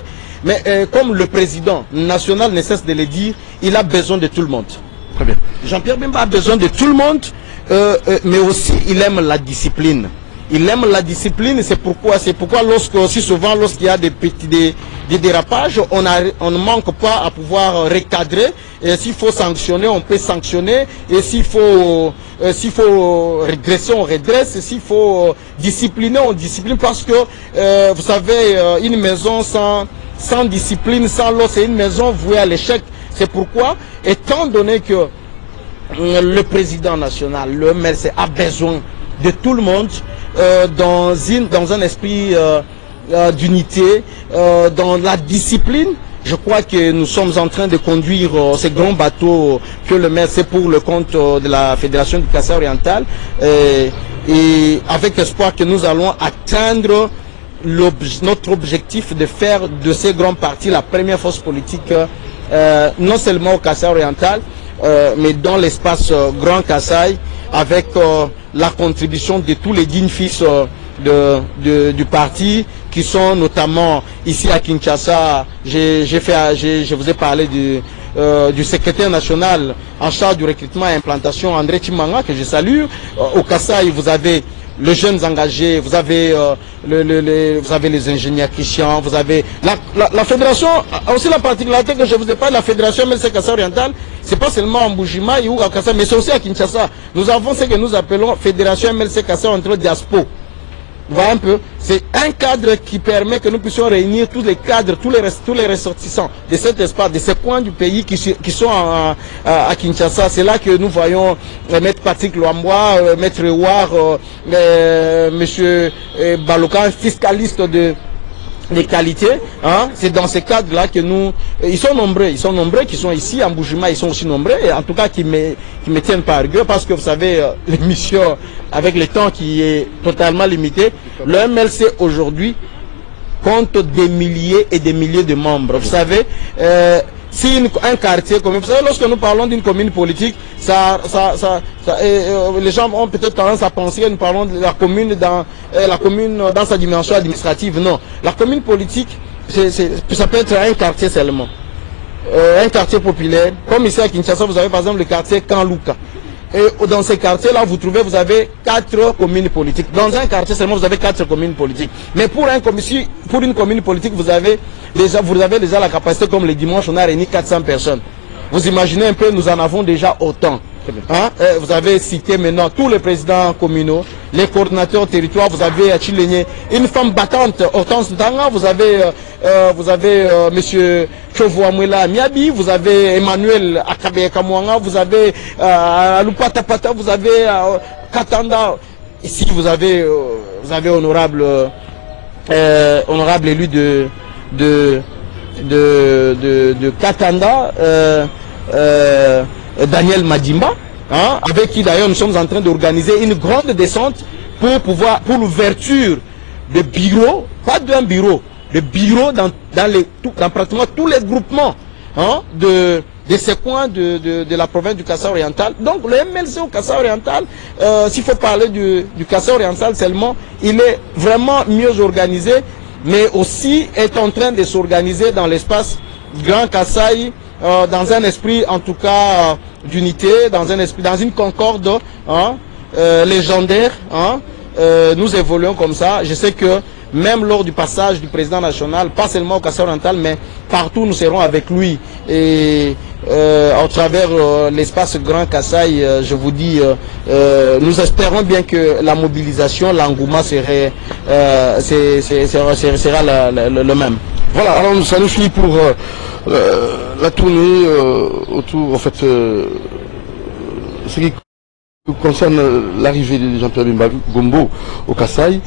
Mais comme le président national ne cesse de le dire, il a besoin de tout le monde. Très bien. Jean-Pierre Bemba a besoin de tout le monde, mais aussi il aime la discipline. Il aime la discipline, c'est pourquoi aussi souvent lorsqu'il y a des dérapages, on ne manque pas à pouvoir recadrer. Et s'il faut sanctionner, on peut sanctionner. Et s'il faut redresser, on redresse. S'il faut discipliner, on discipline. Parce que, vous savez, une maison sans discipline, sans l'eau, c'est une maison vouée à l'échec. C'est pourquoi, étant donné que le président national, le MLC, a besoin de tout le monde, dans un esprit d'unité, dans la discipline, je crois que nous sommes en train de conduire ces grands bateaux que le MLC pour le compte de la Fédération du Kassai Oriental, et avec espoir que nous allons atteindre notre objectif de faire de ces grands partis la première force politique, non seulement au Kassai Oriental, mais dans l'espace Grand Kassai, avec la contribution de tous les dignes fils du parti, qui sont notamment ici à Kinshasa. Je vous ai parlé du secrétaire national en charge du recrutement et implantation, André Chimanga, que je salue. Au Kassai, vous avez les jeunes engagés, vous avez, vous avez les ingénieurs Christian, vous avez la fédération, aussi la particularité que je vous ai parlé, la fédération MLC Kassai Oriental, c'est pas seulement en Mbuji-Mayi ou à Kassai, mais c'est aussi à Kinshasa. Nous avons ce que nous appelons Fédération MLC Kassai entre Diaspo. Vous voyez un peu, c'est un cadre qui permet que nous puissions réunir tous les cadres, tous les ressortissants de cet espace, de ces coins du pays qui sont à Kinshasa. C'est là que nous voyons Maître Patrick Loamboa, Maître Ouar, Monsieur Balokan, fiscaliste des qualités, hein? C'est dans ces cadres-là que nous... Ils sont nombreux qui sont ici, en Mbuji-Mayi, ils sont aussi nombreux, et en tout cas qui me tiennent par gueule, parce que vous savez, l'émission, avec le temps qui est totalement limité, le MLC aujourd'hui compte des milliers et des milliers de membres. Vous savez, si un quartier, comme vous savez, lorsque nous parlons d'une commune politique, les gens ont peut-être tendance à penser que nous parlons de la commune dans sa dimension administrative. Non, la commune politique, ça peut être un quartier seulement, un quartier populaire. Comme ici à Kinshasa, vous avez par exemple le quartier Kanluka. Et dans ces quartiers-là, vous avez 4 communes politiques. Dans un quartier seulement, vous avez 4 communes politiques. Mais pour une commune politique, vous avez déjà la capacité, comme le dimanche, on a réuni 400 personnes. Vous imaginez un peu, nous en avons déjà autant. Hein? Vous avez cité maintenant tous les présidents communaux, les coordinateurs territoire, vous avez Chilenye, une femme battante, Hortense Ntanga, vous avez monsieur Chovo Amwela Miabi, vous avez Emmanuel Akabe Kamwanga, vous avez Alupata Pata, vous avez Katanda. Ici vous avez honorable élu de Katanda, Daniel Madimba, hein, avec qui d'ailleurs nous sommes en train d'organiser une grande descente pour l'ouverture de bureaux, pas d'un bureau, de bureaux dans pratiquement tous les groupements, hein, de ces coins de la province du Kassai Oriental. Donc le MLC au Kassai Oriental, s'il faut parler du Kassai Oriental seulement, il est vraiment mieux organisé, mais aussi est en train de s'organiser dans l'espace Grand Kassai, dans un esprit en tout cas d'unité, dans une concorde, hein, légendaire. Hein, nous évoluons comme ça. Je sais que même lors du passage du président national, pas seulement au Kassai Oriental, mais partout nous serons avec lui. Et à travers l'espace Grand Kassai, je vous dis, nous espérons bien que la mobilisation, l'engouement sera le même. Voilà, alors ça nous finit pour la tournée autour, en fait, ce qui concerne l'arrivée de Jean-Pierre Bemba Gombo au Kassai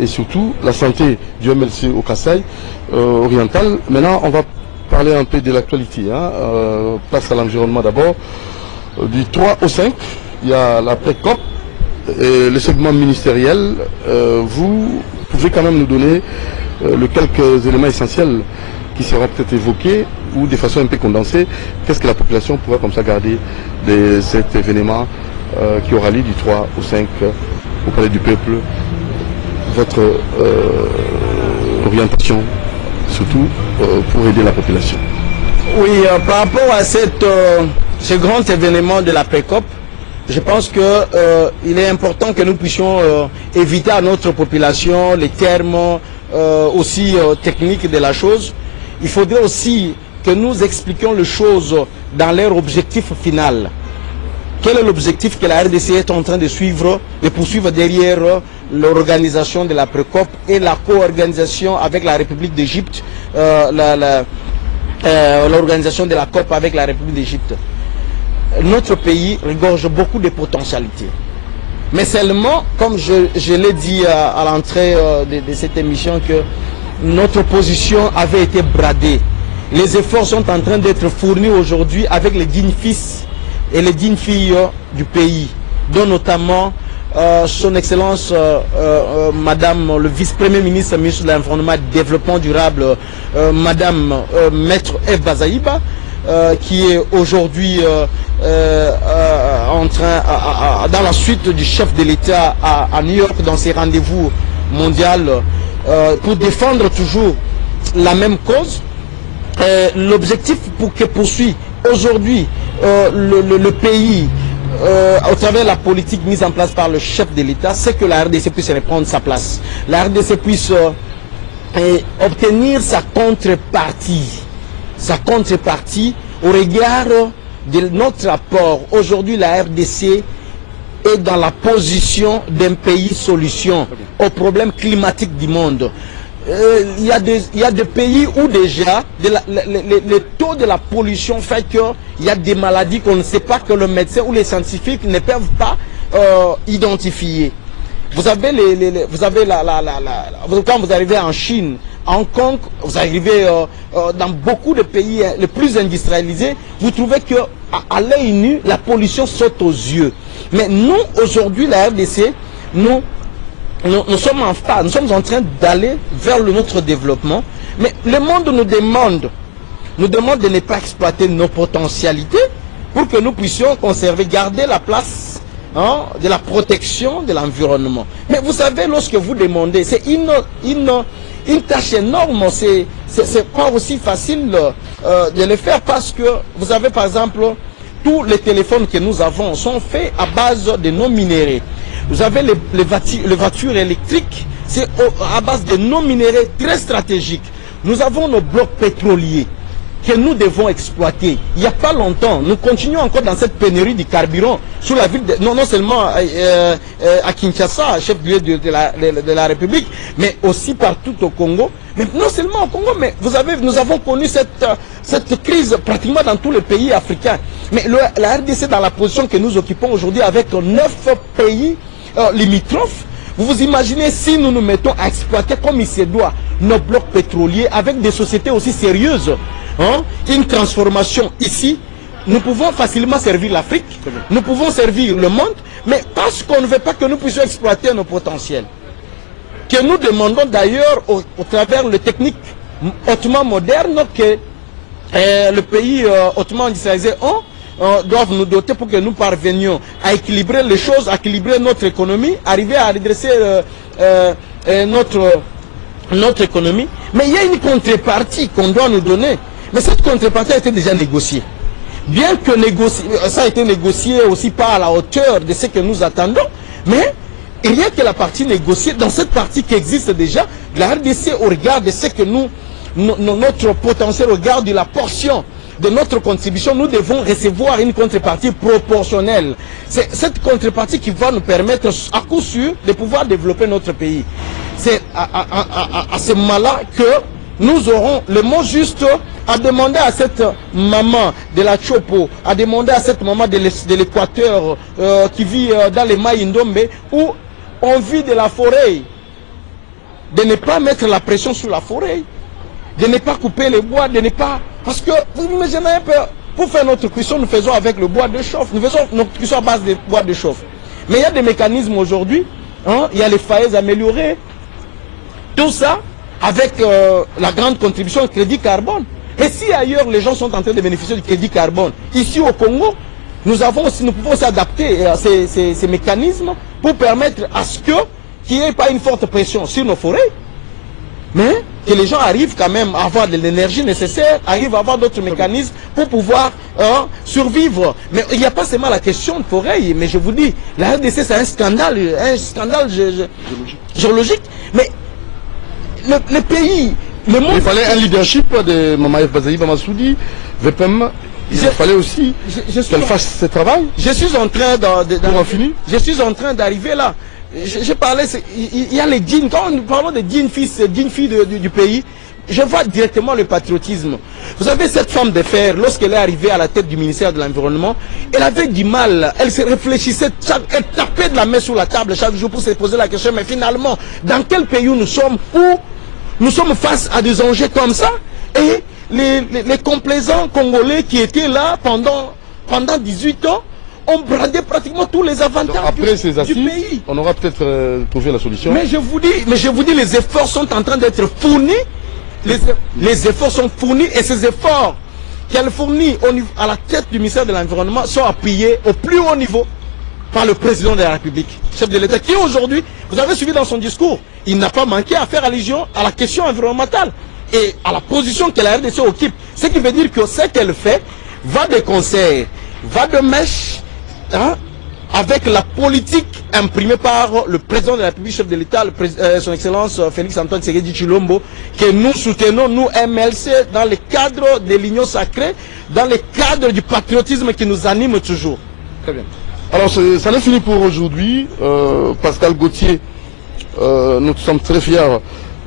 et surtout la santé du MLC au Kassai oriental. Maintenant, on va parler un peu de l'actualité. Hein. Place à l'environnement d'abord. Du 3 au 5, il y a la pré-COP et le segment ministériel. Vous pouvez quand même nous donner les quelques éléments essentiels qui seront peut-être évoqués ou de façon un peu condensée. Qu'est-ce que la population pourra comme ça garder de cet événement qui aura lieu du 3 au 5 au Palais du Peuple? Votre orientation, surtout pour aider la population. Oui, par rapport à ce grand événement de la pré-COP, je pense qu'il est important que nous puissions éviter à notre population les termes aussi techniques de la chose. Il faudrait aussi que nous expliquions les choses dans leur objectif final. Quel est l'objectif que la RDC est en train de poursuivre derrière l'organisation de la pré-COP et la co-organisation avec la République d'Égypte, l'organisation de la COP avec la République d'Égypte. Notre pays regorge beaucoup de potentialités. Mais seulement, comme je l'ai dit à l'entrée de cette émission, que notre position avait été bradée. Les efforts sont en train d'être fournis aujourd'hui avec les dignes fils et les dignes filles du pays, dont notamment son Excellence Madame le vice-premier ministre, ministre de l'Environnement et du Développement durable, Madame Maître Eve Bazaïba, qui est aujourd'hui en train, dans la suite du chef de l'État à New York, dans ses rendez-vous mondiaux, pour défendre toujours la même cause. L'objectif que poursuit aujourd'hui le pays au travers de la politique mise en place par le chef de l'État, c'est que la RDC puisse reprendre sa place. La RDC puisse obtenir sa contrepartie au regard de notre rapport. Aujourd'hui, la RDC est dans la position d'un pays solution aux problèmes climatiques du monde. Il y a des pays où déjà le taux de la pollution fait qu'il y a des maladies qu'on ne sait pas, que le médecin ou les scientifiques ne peuvent pas identifier. Vous avez quand vous arrivez en Chine, à Hong Kong, vous arrivez dans beaucoup de pays les plus industrialisés, vous trouvez que à l'œil nu, la pollution saute aux yeux. Mais nous, aujourd'hui, la RDC, nous sommes en phase, nous sommes en train d'aller vers notre développement. Mais le monde nous demande de ne pas exploiter nos potentialités pour que nous puissions conserver, garder la place de la protection de l'environnement. Mais vous savez, lorsque vous demandez, c'est une tâche énorme, c'est pas aussi facile de le faire, parce que vous avez par exemple, tous les téléphones que nous avons sont faits à base de non minéraux. Vous avez les voitures électriques, c'est à base de non minéraux très stratégiques. Nous avons nos blocs pétroliers que nous devons exploiter. Il n'y a pas longtemps, nous continuons encore dans cette pénurie du carburant sur la ville, non seulement à Kinshasa, chef-lieu de la République, mais aussi partout au Congo. Mais non seulement au Congo, mais nous avons connu cette crise pratiquement dans tous les pays africains. Mais la RDC, dans la position que nous occupons aujourd'hui avec 9 pays limitrophes, vous vous imaginez si nous nous mettons à exploiter comme il se doit nos blocs pétroliers avec des sociétés aussi sérieuses, une transformation ici, nous pouvons facilement servir l'Afrique, nous pouvons servir le monde, mais parce qu'on ne veut pas que nous puissions exploiter nos potentiels, que nous demandons d'ailleurs au travers de techniques hautement modernes que le pays hautement industrialisé doivent nous doter pour que nous parvenions à équilibrer les choses, à équilibrer notre économie, arriver à redresser notre économie. Mais il y a une contrepartie qu'on doit nous donner. Mais cette contrepartie a été déjà négociée. Bien que ça a été négocié aussi pas à la hauteur de ce que nous attendons, mais il n'y a que la partie négociée. Dans cette partie qui existe déjà, la RDC, au regard de ce que notre potentiel, au regard de la portion de notre contribution, nous devons recevoir une contrepartie proportionnelle. C'est cette contrepartie qui va nous permettre, à coup sûr, de pouvoir développer notre pays. C'est à ce moment-là que nous aurons le mot juste à demander à cette maman de la Chopo, à demander à cette maman de l'Équateur qui vit dans les Maïndombe, où on vit de la forêt, de ne pas mettre la pression sur la forêt, de ne pas couper les bois, de ne pas... Parce que, vous imaginez un peu, pour faire notre cuisson, nous faisons avec le bois de chauffe, nous faisons notre cuisson à base de bois de chauffe. Mais il y a des mécanismes aujourd'hui, il y a les falaises améliorées, tout ça avec la grande contribution au crédit carbone. Et si ailleurs les gens sont en train de bénéficier du crédit carbone, ici au Congo, nous pouvons aussi adapter ces mécanismes pour permettre à ce qu'il n'y ait pas une forte pression sur nos forêts, mais que les gens arrivent quand même à avoir de l'énergie nécessaire, arrivent à avoir d'autres mécanismes pour pouvoir survivre. Mais il n'y a pas seulement la question de forêt, mais je vous dis, la RDC c'est un scandale géologique. Mais le pays, le monde... Il fallait un leadership de Mamaïf Bazaï Bamassoudi, VPM. Il fallait aussi qu'elle fasse ce travail. Je suis en train je suis en train d'arriver là. Je parlais, il y a les djinns, quand nous parlons des djinns filles du pays, je vois directement le patriotisme. Vous savez, cette femme de fer, lorsqu'elle est arrivée à la tête du ministère de l'Environnement, elle avait du mal, elle se réfléchissait, elle tapait de la main sur la table chaque jour pour se poser la question, mais finalement, dans quel pays nous sommes, où nous sommes face à des enjeux comme ça, et les complaisants congolais qui étaient là pendant 18 ans, on bradait pratiquement tous les avantages après ces assises, du pays. On aura peut-être trouvé la solution. Mais je vous dis, les efforts sont en train d'être fournis. Les efforts sont fournis, et ces efforts qu'elle fournit à la tête du ministère de l'Environnement sont appuyés au plus haut niveau par le président de la République, chef de l'État, qui aujourd'hui, vous avez suivi dans son discours, il n'a pas manqué à faire allusion à la question environnementale et à la position que la RDC occupe. Ce qui veut dire que ce qu'elle fait va de concert, va de mèche, avec la politique imprimée par le président de la République, chef de l'État, son Excellence Félix Antoine Tshisekedi Tshilombo, que nous soutenons, nous MLC, dans le cadre de l'union sacrée, dans le cadre du patriotisme qui nous anime toujours. Très bien. Alors, ça n'est fini pour aujourd'hui. Pascal Gauthier, nous sommes très fiers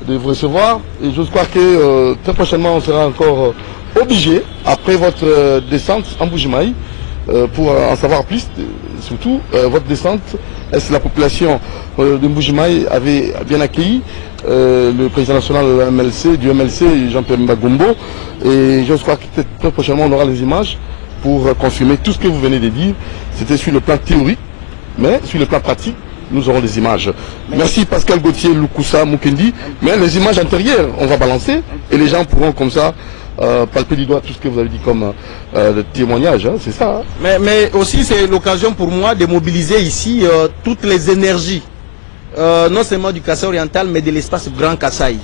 de vous recevoir. Et je crois que très prochainement, on sera encore obligé, après votre descente en Mbuji-Mayi, pour en savoir plus, surtout votre descente, est-ce que la population de Mbuji-Mayi avait bien accueilli le président national du MLC, Jean-Pierre Mbagombo, et je crois que très prochainement on aura les images pour confirmer tout ce que vous venez de dire. C'était sur le plan théorique, mais sur le plan pratique, nous aurons des images. Merci Pascal Gauthier, Lukusa, Mukendi, mais les images antérieures, on va balancer, et les gens pourront comme ça palper du doigt tout ce que vous avez dit comme témoignage, hein, c'est ça. Hein. Mais aussi c'est l'occasion pour moi de mobiliser ici toutes les énergies, non seulement du Kasaï oriental, mais de l'espace Grand Kasaï.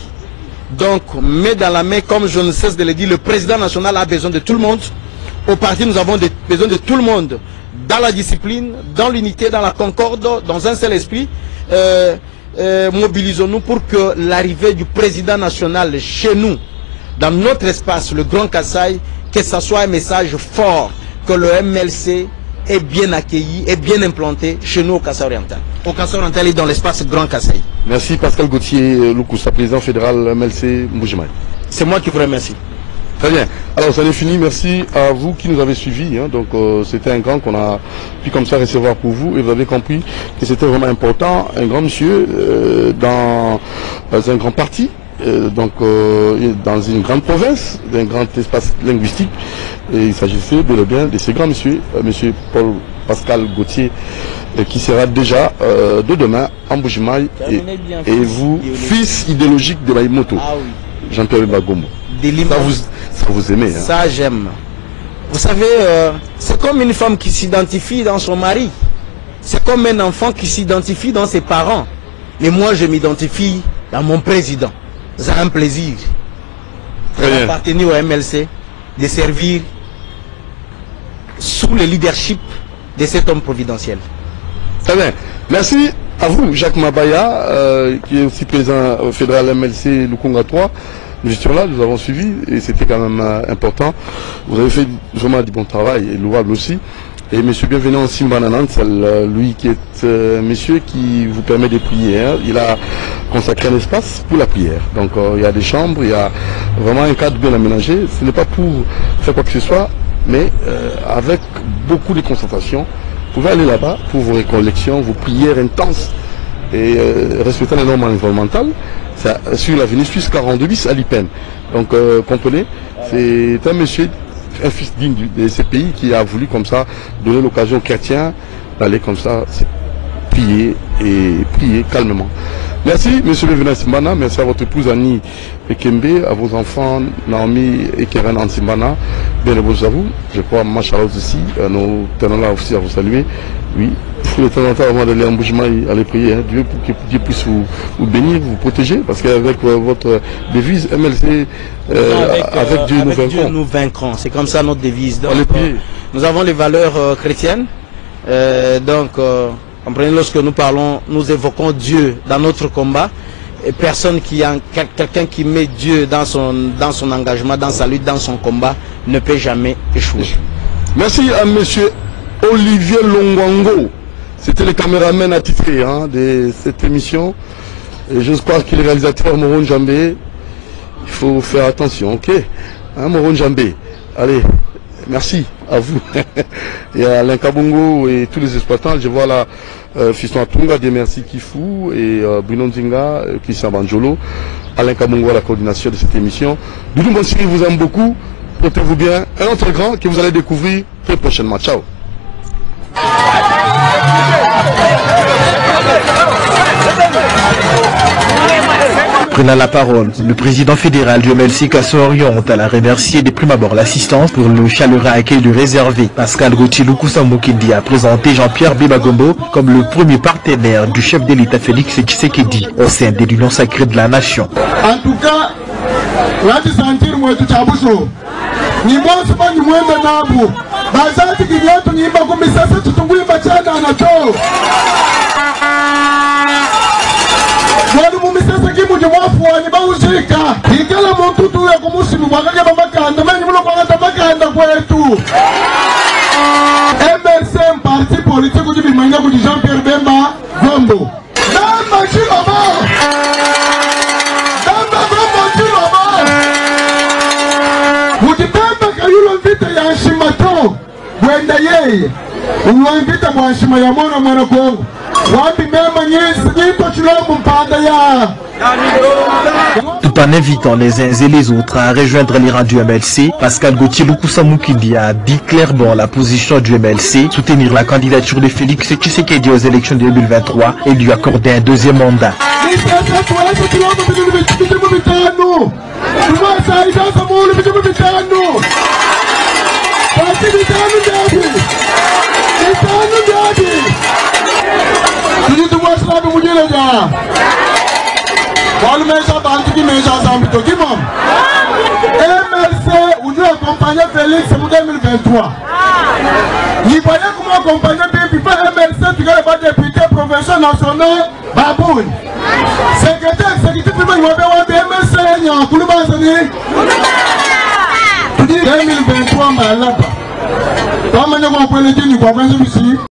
Donc, main dans la main, comme je ne cesse de le dire, le président national a besoin de tout le monde. Au parti, nous avons besoin de tout le monde, dans la discipline, dans l'unité, dans la concorde, dans un seul esprit. Mobilisons-nous pour que l'arrivée du président national chez nous, dans notre espace, le Grand Kasaï, que ce soit un message fort, que le MLC est bien accueilli, est bien implanté chez nous au Kasaï oriental. Au Kasaï oriental et dans l'espace Grand Kasaï. Merci Pascal Gauthier, Lukusa, président fédéral MLC Mbuji-Mayi. C'est moi qui vous remercie. Très bien. Alors ça est fini. Merci à vous qui nous avez suivis. Hein. Donc c'était un grand qu'on a pu comme ça recevoir pour vous. Et vous avez compris que c'était vraiment important. Un grand monsieur dans un grand parti. Dans une grande province, d'un grand espace linguistique, et il s'agissait bel et bien de ce grand monsieur, monsieur Paul Pascal Gauthier, qui sera déjà de demain en Mbuji-Mayi, et vous, fils idéologique de Maïmoto, ah, oui. Jean-Pierre Mbagombo. Ça vous aimez. Hein. Ça j'aime. Vous savez, c'est comme une femme qui s'identifie dans son mari, c'est comme un enfant qui s'identifie dans ses parents, mais moi je m'identifie dans mon président. C'est un plaisir d'appartenir au MLC, de servir sous le leadership de cet homme providentiel. Très bien. Merci à vous, Jacques Mabaya, qui est aussi président fédéral MLC Lukunga 3. Nous étions là, nous avons suivi et c'était quand même important. Vous avez fait vraiment du bon travail et louable aussi. Et monsieur bienvenu en Simbananant, lui qui est monsieur qui vous permet de prier. Hein. Il a consacré un espace pour la prière. Donc il y a des chambres, il y a vraiment un cadre bien aménagé. Ce n'est pas pour faire quoi que ce soit, mais avec beaucoup de concentration. Vous pouvez aller là-bas pour vos récollections, vos prières intenses et respectant les normes environnementales. C'est sur l'avenue Suisse 42 bis à Lipen. Donc comprenez, c'est un monsieur, un fils digne de ce pays qui a voulu comme ça donner l'occasion aux chrétiens d'aller comme ça prier et prier calmement. Merci monsieur le Vénat Simbana, merci à votre épouse Annie Pekembe, à vos enfants Naomi et Keren Ansimbana, bien heureux à vous. Je crois ma Charlotte aussi, nous tenons là aussi à vous saluer. Oui, il faut de temps en temps avant d'aller en Mbuji-Mayi, aller prier, hein, Dieu pour que Dieu puisse vous bénir, vous protéger, parce qu'avec votre devise MLC, avec Dieu nous vaincrons. C'est comme ça notre devise. Donc, nous avons les valeurs chrétiennes, comprenez, lorsque nous parlons, nous évoquons Dieu dans notre combat. Et quelqu'un qui met Dieu dans son engagement, dans sa lutte, dans son combat, ne peut jamais échouer. Merci à monsieur Olivier Longwango. C'était le caméraman attitré de cette émission. Et je crois que le réalisateur Moron Jambé, il faut faire attention, ok, hein, Moron Jambé. Allez, merci à vous. Et à Alain Kabongo et tous les exploitants. Je vois là Fiston Atunga, Merci Kifou et Bruno Nzinga, Christian Banjolo. Alain Kabongo à la coordination de cette émission. Doudou Bonsiri vous aime beaucoup. Portez-vous bien. Un autre grand que vous allez découvrir très prochainement. Ciao. Prenant la parole, le président fédéral du MLC Kasaï oriental a remercié de prime abord l'assistance pour le chaleureux accueil du réservé. Pascal Gauthier Lukusa Mukendi a présenté Jean-Pierre Mbagombo comme le premier partenaire du chef de l'État Félix Tshisekedi au sein de l'Union sacrée de la nation. En tout cas, on a sentir moi tout à ni bon c'est pas du moins de nabu Bazati kinyatu nyimba kumisasa tutungwimba chana anato. Wali mumisasa kimuji mwafu wani bauzika. Hikala muntu tu ya kumusimu wakake mamakanda. Meni mulo kwa ngata makanda kwetu. MLC parti politique kujibi mwenye kuji Jean-Pierre Bemba Gombo. Damba Chiloma. Damba Gombo Chiloma. Mujibemba kayulo mvita ya Anshimato. Wenda yeye. Uwamvita mwa Anshima ya mwana Kongo. Tout en invitant les uns et les autres à rejoindre les rangs du MLC, Pascal Gauthier Lukusa Mukindi a dit clairement la position du MLC, soutenir la candidature de Félix Tshisekedi aux élections de 2023 et lui accorder un deuxième mandat. MLC, on doit accompagner Félix en 2023. Il fallait comment accompagner MLC, tu n'as pas député, professeur national, Baboun. Secrétaire exécutif, il m'a dit MLC, il y a un coup de base. 2023, malade. Comment on peut le dire, nous pouvons ici.